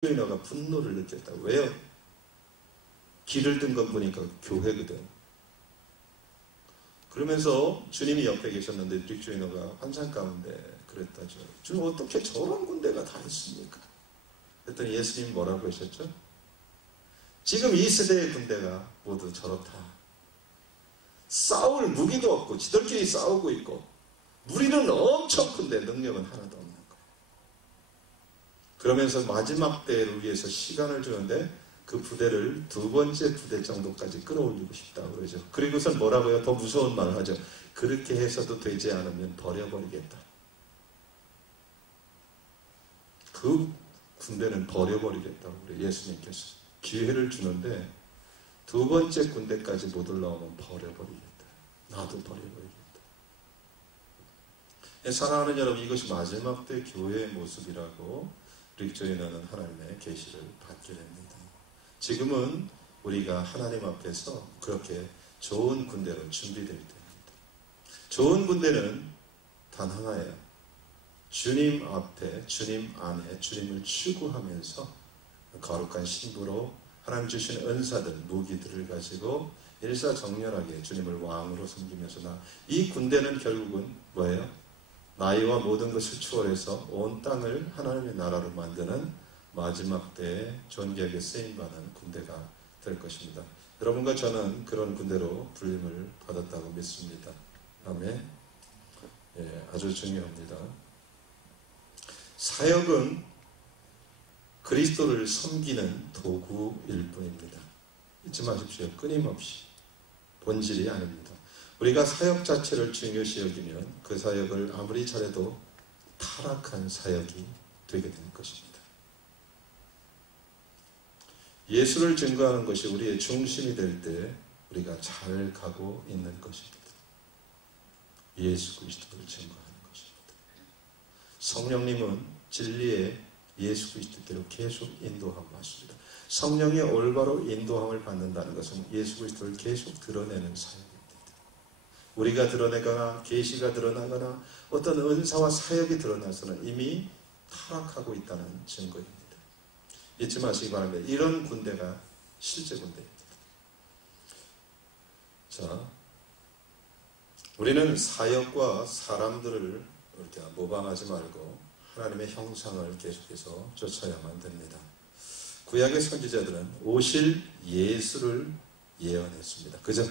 빅조이너가 분노를 느꼈다. 왜요? 길을 든 건 보니까 교회거든. 그러면서 주님이 옆에 계셨는데 빅조이너가 환상 가운데 그랬다죠. 주님 어떻게 저런 군대가 다 있습니까? 그랬더니 예수님이 뭐라고 하셨죠? 지금 이 세대의 군대가 모두 저렇다. 싸울 무기도 없고 지들끼리 싸우고 있고 무리는 엄청 큰데 능력은 하나도 없는 거예요. 그러면서 마지막 때를 위해서 시간을 주는데 그 부대를 두 번째 부대 정도까지 끌어올리고 싶다고 그러죠. 그리고선 뭐라고요? 더 무서운 말을 하죠. 그렇게 해서도 되지 않으면 버려버리겠다. 그 군대는 버려버리겠다고 그래요. 예수님께서 기회를 주는데 두 번째 군대까지 못 올라오면 버려버리겠다. 나도 버려버리겠다. 사랑하는 여러분, 이것이 마지막 때 교회의 모습이라고 빅조이너는 하나님의 계시를 받게 됩니다. 지금은 우리가 하나님 앞에서 그렇게 좋은 군대로 준비될 때입니다. 좋은 군대는 단 하나예요. 주님 앞에, 주님 안에 주님을 추구하면서 거룩한 신부로 하나님 주신 은사들, 무기들을 가지고 일사정렬하게 주님을 왕으로 섬기면서 이 군대는 결국은 뭐예요? 나이와 모든 것을 초월해서 온 땅을 하나님의 나라로 만드는 마지막 때에 존귀하게 쓰임받는 군대가 될 것입니다. 여러분과 저는 그런 군대로 불림을 받았다고 믿습니다. 아멘. 예, 아주 중요합니다. 사역은 그리스도를 섬기는 도구일 뿐입니다. 잊지 마십시오. 끊임없이. 본질이 아닙니다. 우리가 사역 자체를 중요시 여기면 그 사역을 아무리 잘해도 타락한 사역이 되게 될 것입니다. 예수를 증거하는 것이 우리의 중심이 될 때 우리가 잘 가고 있는 것입니다. 예수 그리스도를 증거하는 것입니다. 성령님은 진리의 예수 그리스도께로 계속 인도하고 왔습니다. 성령의 올바로 인도함을 받는다는 것은 예수 그리스도를 계속 드러내는 사역입니다. 우리가 드러내거나 계시가 드러나거나 어떤 은사와 사역이 드러나서는 이미 타락하고 있다는 증거입니다. 잊지 마시기 바랍니다. 이런 군대가 실제 군대입니다. 자, 우리는 사역과 사람들을 이렇게 모방하지 말고 하나님의 형상을 계속해서 쫓아야만 됩니다. 구약의 선지자들은 오실 예수를 예언했습니다. 그죠?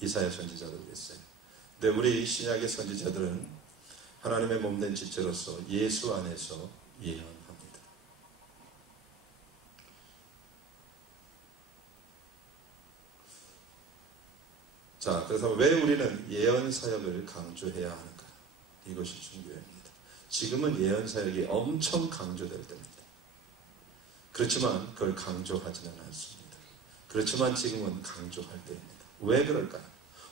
이사야 선지자도 그랬어요. 근데 우리 신약의 선지자들은 하나님의 몸된 지체로서 예수 안에서 예언합니다. 자, 그래서 왜 우리는 예언 사역을 강조해야 하는가? 이것이 중요합니다. 지금은 예언 사역이 엄청 강조될 때입니다. 그렇지만 그걸 강조하지는 않습니다. 그렇지만 지금은 강조할 때입니다. 왜 그럴까요?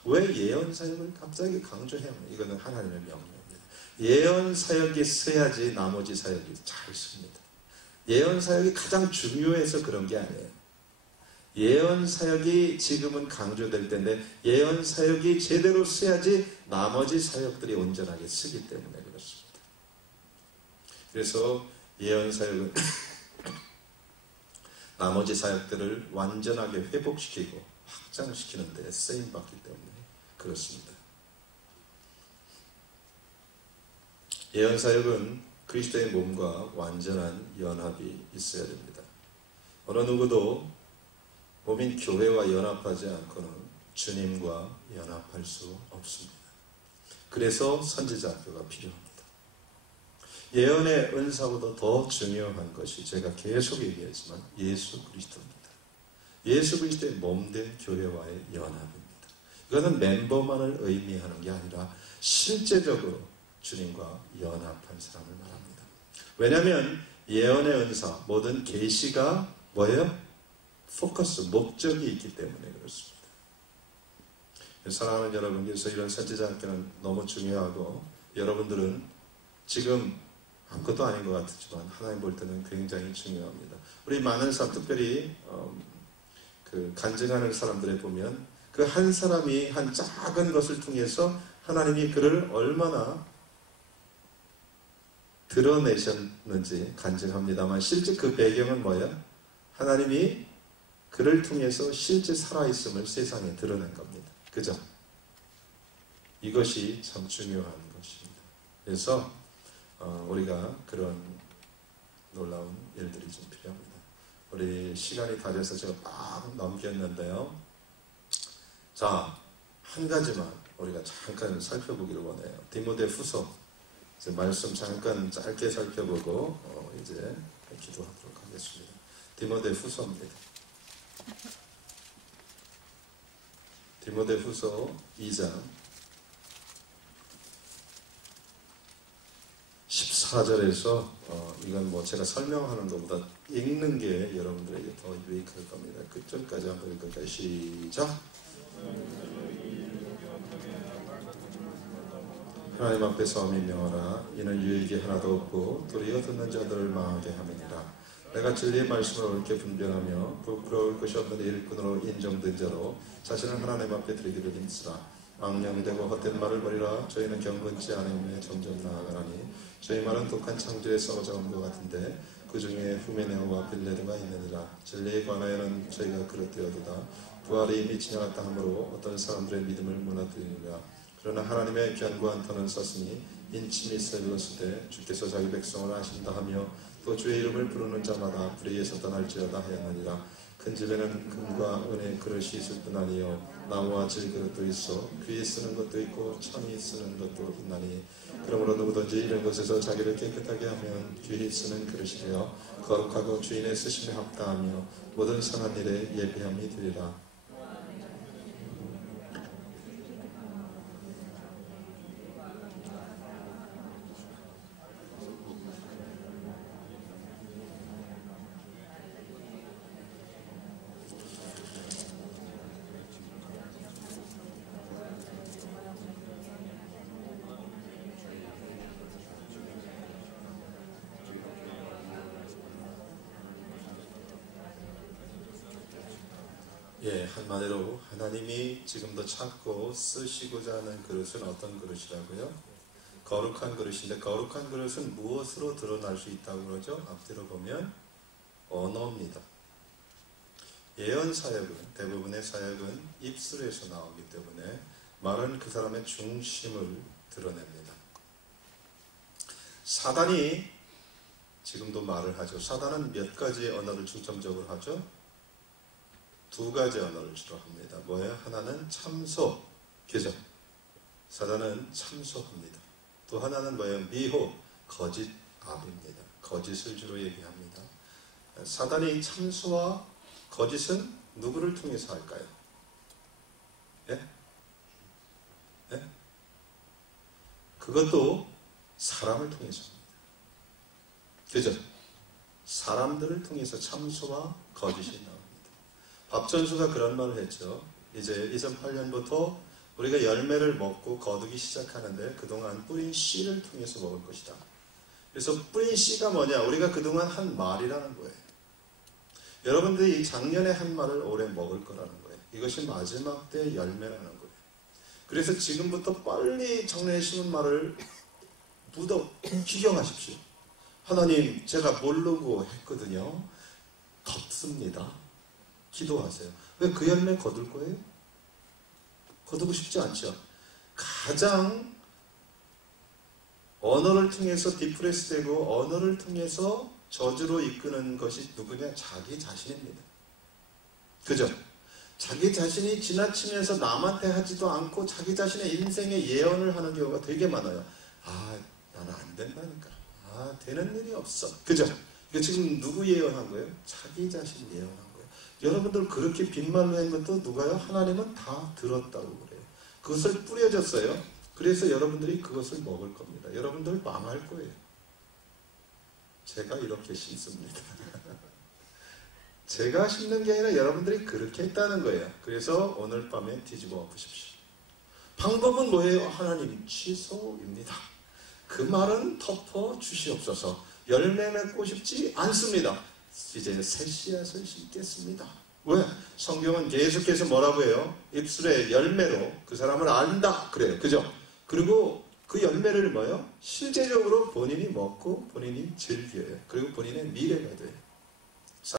왜 예언 사역을 갑자기 강조해야 합니까? 이거는 하나님의 명령입니다. 예언 사역이 써야지 나머지 사역이 잘 씁니다. 예언 사역이 가장 중요해서 그런 게 아니에요. 예언 사역이 지금은 강조될 텐데 예언 사역이 제대로 써야지 나머지 사역들이 온전하게 쓰기 때문에 그렇습니다. 그래서 예언 사역은 나머지 사역들을 완전하게 회복시키고 확장시키는 데 쓰임받기 때문에 그렇습니다. 예언 사역은 그리스도의 몸과 완전한 연합이 있어야 됩니다. 어느 누구도 몸인 교회와 연합하지 않고는 주님과 연합할 수 없습니다. 그래서 선지자 학교가 필요합니다. 예언의 은사보다 더 중요한 것이 제가 계속 얘기했지만 예수 그리스도입니다. 예수 그리스도의 몸된 교회와의 연합입니다. 이것은 멤버만을 의미하는 게 아니라 실제적으로 주님과 연합한 사람을 말합니다. 왜냐하면 예언의 은사, 모든 계시가 뭐예요? 포커스, 목적이 있기 때문에 그렇습니다. 사랑하는 여러분께서 이런 선지자 학교는 너무 중요하고 여러분들은 지금 아무것도 아닌 것 같지만 하나님 볼 때는 굉장히 중요합니다. 우리 많은 사람, 특별히 간증하는 사람들에 보면 그 한 사람이 한 작은 것을 통해서 하나님이 그를 얼마나 드러내셨는지 간증합니다만 실제 그 배경은 뭐예요? 하나님이 그를 통해서 실제 살아있음을 세상에 드러낸 겁니다. 그죠? 이것이 참 중요한 것입니다. 그래서 우리가 그런 놀라운 일들이 좀 필요합니다. 우리 시간이 다 돼서 제가 막 넘겼는데요. 자, 한 가지만 우리가 잠깐 살펴보기를 원해요. 디모데후서 말씀 잠깐 짧게 살펴보고 이제 기도하도록 하겠습니다. 디모데후서입니다. 디모데후서 2장 14절에서 이건 뭐 제가 설명하는 것보다 읽는 게 여러분들에게 더 유익할 겁니다. 끝절까지 한번 읽을까요? 시작! 하나님 앞에서 민명하라. 이는 유익이 하나도 없고 도리어 듣는 자들을 망하게 함이니라. 내가 진리의 말씀을 옳게 분별하며 부끄러울 것이 없는 일꾼으로 인정된 자로 자신을 하나님 앞에 드리기를 힘쓰라. 망령이 되고 헛된 말을 버리라. 저희는 경건치 않음에 점점 나아가나니 저희 말은 독한 창조에 썩어져온 것 같은데 그 중에 후메네오와 빌레드가 있느니라. 진리에 관하여는 저희가 그릇되어도다. 부활이 이미 지나갔다 하므로 어떤 사람들의 믿음을 무너뜨리느라. 그러나 하나님의 견고한 터는 섰으니 인침이 셀로스되 주께서 자기 백성을 아신다 하며 또 주의 이름을 부르는 자마다 불의에서 떠날지어다 하였느니라. 큰 집에는 금과 은의 그릇이 있을 뿐 아니요 나무와 질그릇도 있어 귀에 쓰는 것도 있고 청이 쓰는 것도 있나니 그러므로 누구든지 이런 것에서 자기를 깨끗하게 하면 귀히 쓰는 그릇이 되어 거룩하고 주인의 쓰심에 합당하며 모든 선한 일에 예비함이 되리라. 한마디로 하나님이 지금도 찾고 쓰시고자 하는 그릇은 어떤 그릇이라고요? 거룩한 그릇인데 거룩한 그릇은 무엇으로 드러날 수 있다고 그러죠? 앞뒤로 보면 언어입니다. 예언 사역은 대부분의 사역은 입술에서 나오기 때문에 말은 그 사람의 중심을 드러냅니다. 사단이 지금도 말을 하죠. 사단은 몇 가지의 언어를 중점적으로 하죠? 두 가지 언어를 주로 합니다. 뭐예요? 하나는 참소, 그죠? 사단은 참소합니다. 또 하나는 뭐예요? 미호, 거짓압입니다. 거짓을 주로 얘기합니다. 사단이 참소와 거짓은 누구를 통해서 할까요? 예? 예? 그것도 사람을 통해서 합니다. 그죠? 사람들을 통해서 참소와 거짓이 나옵니다. 밥전수가 그런 말을 했죠. 이제 2008년부터 우리가 열매를 먹고 거두기 시작하는데 그동안 뿌린 씨를 통해서 먹을 것이다. 그래서 뿌린 씨가 뭐냐? 우리가 그동안 한 말이라는 거예요. 여러분들이 작년에 한 말을 올해 먹을 거라는 거예요. 이것이 마지막 때 열매라는 거예요. 그래서 지금부터 빨리 작년에 심은 말을 기경하십시오. 하나님, 제가 모르고 했거든요. 덥습니다. 기도하세요. 왜 그 열매 거둘 거예요? 거두고 싶지 않죠. 가장 언어를 통해서 디프레스 되고 언어를 통해서 저주로 이끄는 것이 누구냐? 자기 자신입니다. 그죠? 자기 자신이 지나치면서 남한테 하지도 않고 자기 자신의 인생에 예언을 하는 경우가 되게 많아요. 아, 나는 안 된다니까. 아, 되는 일이 없어. 그죠? 이거 지금 누구 예언한 거예요? 자기 자신 예언한 거예요. 여러분들 그렇게 빈말로 한 것도 누가요? 하나님은 다 들었다고 그래요. 그것을 뿌려줬어요. 그래서 여러분들이 그것을 먹을 겁니다. 여러분들 망할 거예요. 제가 이렇게 심습니다. 제가 심는 게 아니라 여러분들이 그렇게 했다는 거예요. 그래서 오늘 밤에 뒤집어 엎으십시오. 방법은 뭐예요? 하나님 취소입니다. 그 말은 덮어 주시옵소서. 열매 맺고 싶지 않습니다. 이제 새 씨앗을 심겠습니다. 왜? 성경은 계속해서 뭐라고 해요? 입술의 열매로 그 사람을 안다 그래요. 그죠? 그리고 그 열매를 뭐요? 실제적으로 본인이 먹고 본인이 즐겨요. 그리고 본인의 미래가 돼요.